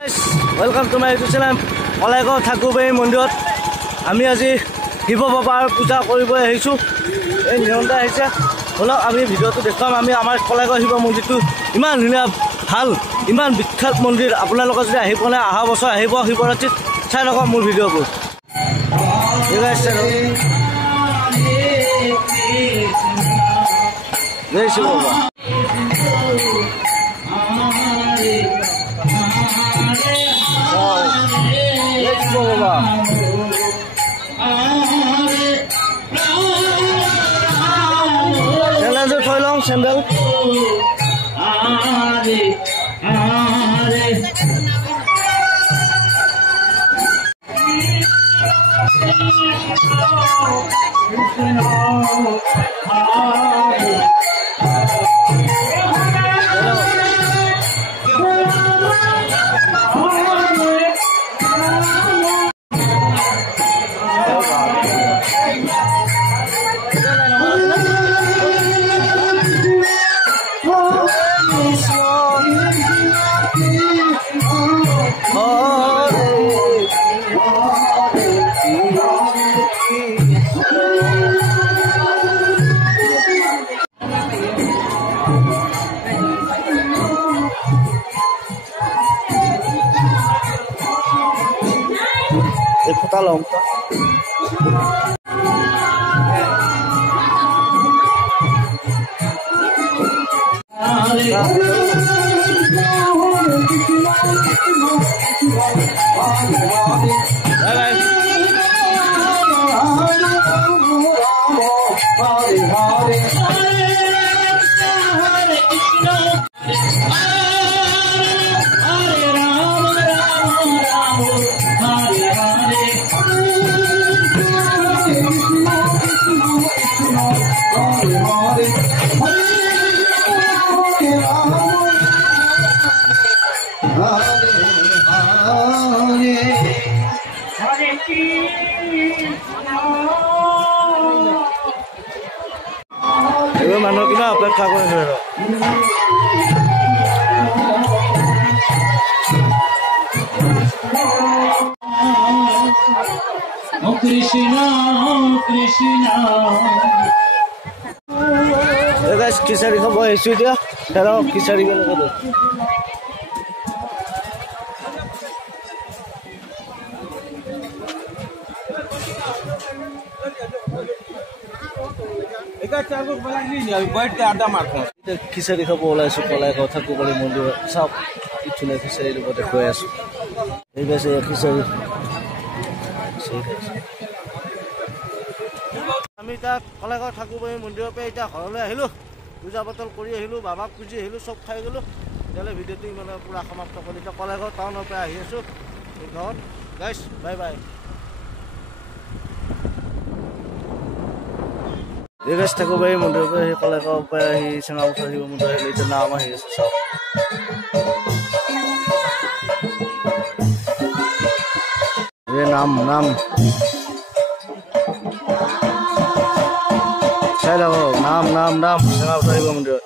Welcome to my YouTube channel. Kolaighaw Thakurবাৰী মন্দিৰত আমি আজি শিৱ বাবাৰ পূজা কৰিব আহিছো। এই নিয়মটা আহিছে হলক আমি ভিডিঅ'টো দেখাম। আমি আমাৰ কলাইগাঁও শিৱ মন্দিৰটো ইমান ধুনীয়া ভাল ইমান বিখ্যাত মন্দিৰ। আপোনালোকে যদি আহিব নাই অহা বছৰ আহিব শিৱৰাত্ৰিত চাই লওক মোৰ ভিডিঅ'বোৰ। জয় শিৱ বাবা। Sandal thoi long sandal. Pota long ta মানুহ কিবা অপেক্ষা কৰি ধৰ কৃষ্ণ কৃষ্ণ খিচাৰি খাব আহিছো এতিয়া খিচাৰি খিচাৰি খাব ওলাইছো কলাইগাঁও থাকুৰবাৰী মন্দিৰত চাওক কি ধুনীয়া খিচাৰি লগতে খুৱাই আছো। ঠিক আছে খিচাৰি আমি তাত কলাইগাঁও থাকুৰবাৰী মন্দিৰৰ পৰা এতিয়া ঘৰলৈ আহিলো। পূজা পাতল কৰি আহিলো বাবাক পুজি আহিলো চব খাই গলো। তেতিয়াহ'লে ভিডিঅ'টো ইমানে পুৰা সমাপ্ত কৰি এতিয়া কলাইগাঁও টাউনৰ পৰা আহি আছো এই গাঁৱত। গাইছ বাই বাই। Guys, থাকুৰবাৰী মন্দিৰৰ পৰা সেই কলাইগাঁৱৰ পৰা আহি চেঙাপথাৰ শিৱ মন্দিৰ আহিলে এতিয়া নাম আহি আছে চাওক। নাম নাম চাই লওক নাম নাম নাম চেঙাপথাৰ শিৱ মন্দিৰত।